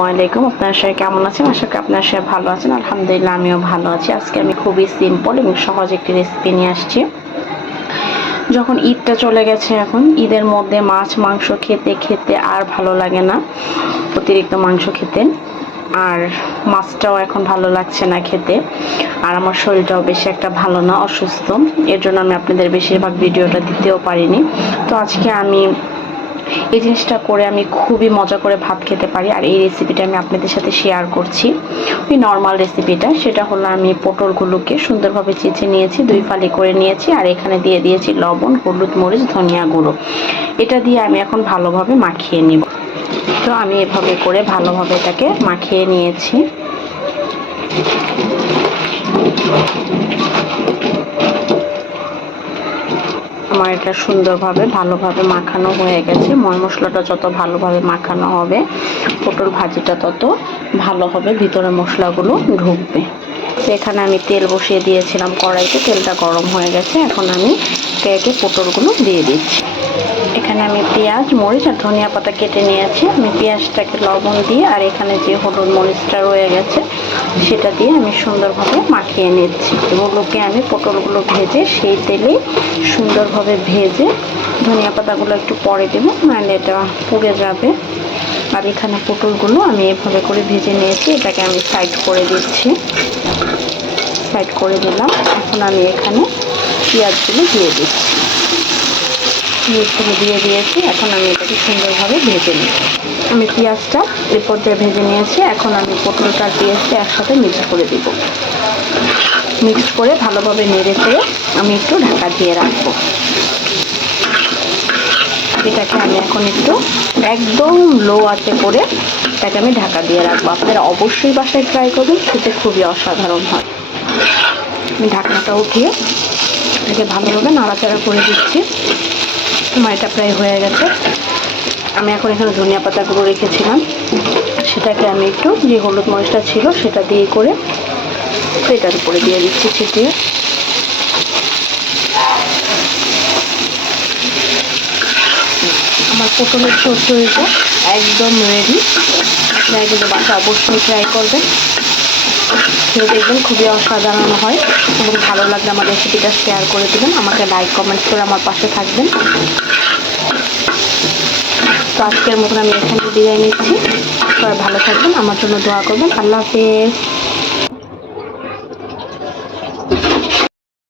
আসসালামাইকুম আপনার সবাই কেমন আছেন? আশা করি আপনার সবাই ভালো আছেন। আলহামদুলিল্লাহ, আমিও ভালো আছি। আজকে আমি খুবই সিম্পল এবং সহজ একটি রেসিপি নিয়ে আসছি। যখন ঈদটা চলে গেছে এখন, ঈদের মধ্যে মাছ, মাংস খেতে খেতে আর ভালো লাগে না। অতিরিক্ত মাংস খেতে। আর মাছটাও এখন ভালো লাগছে না খেতে। আর আমার শরীরটাও বেশি একটা ভালো না, অসুস্থ। এর জন্য আমি আপনাদের বেশিরভাগ ভিডিওটা দিতেও পারিনি। তো আজকে আমি এই জিনিসটা করে আমি খুবই মজা করে ভাত খেতে পারি আর এই রেসিপিটা আমি আপনাদের সাথে শেয়ার করছি। ওই নর্মাল রেসিপিটা সেটা হলো আমি পটলগুলোকে সুন্দরভাবে চেঁচে নিয়েছি, দুই ফালি করে নিয়েছি আর এখানে দিয়ে দিয়েছি লবণ, হলুদ, মরিচ, ধনিয়া গুঁড়ো। এটা দিয়ে আমি এখন ভালোভাবে মাখিয়ে নিব। তো আমি এভাবে করে ভালোভাবে এটাকে মাখিয়ে নিয়েছি। আমার এটা সুন্দরভাবে, ভালোভাবে মাখানো হয়ে গেছে। ময় মশলাটা যত ভালোভাবে মাখানো হবে, পটল ভাজিটা তত ভালো হবে, ভিতরে মশলাগুলো ঢুকবে। এখানে আমি তেল বসিয়ে দিয়েছিলাম কড়াইতে, তেলটা গরম হয়ে গেছে। এখন আমি একে পটলগুলো দিয়ে দিচ্ছি। এখানে আমি পেঁয়াজ, মরিচ আর ধনিয়া পাতা কেটে নিয়েছি। আমি পেঁয়াজটাকে লবণ দিয়ে আর এখানে যে হলুদ মরিচটা রয়ে গেছে, সেটা দিয়ে আমি সুন্দরভাবে মাখিয়ে নিচ্ছি। এগুলোকে আমি পটলগুলো ভেজে, সেই তেলে সুন্দরভাবে ভেজে ধনিয়া পাতাগুলো একটু পরে দেবো, নাহলে এটা পুড়ে যাবে। আর এখানে পটলগুলো আমি এভাবে করে ভেজে নিয়েছি, এটাকে আমি সাইড করে দিচ্ছি। সাইড করে দিলাম। এখন আমি এখানে পেঁয়াজগুলো দিয়ে দিচ্ছি। পেঁয়াজগুলো দিয়ে দিয়েছি। এখন আমি এটাকে সুন্দরভাবে ভেজে নিই আমি পেঁয়াজটা এ পর্যায়ে ভেজে নিয়েছি। এখন আমি পটলটা পেঁয়াজটা একসাথে মিক্স করে দিব। মিক্স করে ভালোভাবে নেড়ে চেড়ে আমি একটু ঢাকা দিয়ে রাখব। এটাকে আমি এখন একটু একদম লো আঁচে করে এটাকে আমি ঢাকা দিয়ে রাখব। আপনারা অবশ্যই বাসায় ট্রাই করবেন, খেতে খুবই অসাধারণ হয়। আমি ঢাকনাটা উঠিয়ে এটাকে ভালোভাবে নাড়াচাড়া করে দিচ্ছি। এটা প্রায় হয়ে গেছে। আমি এখন এখানে ধনিয়া পাতাগুলো রেখেছিলাম। সেটাকে আমি একটু যে হলুদ মরিচটা ছিল সেটা দিয়ে করে এটার উপরে দিয়ে দিচ্ছি ছিটিয়ে। আমার পটলের চচ্চড়িটা একদম রেডি আপনারা কিন্তু বাসা অবশ্যই ট্রাই করবেন। খেয়ে দেখবেন, খুবই অসাধারণ হয়। এবং ভালো লাগলে আমার রেসিপিটা শেয়ার করে দেবেন। আমাকে লাইক কমেন্ট করে আমার পাশে থাকবেন। তো আজকের মতন আমি এখানে বিদায় নিচ্ছি। সবাই ভালো থাকবেন, আমার জন্য দোয়া করবেন। আল্লাহ হাফেজ।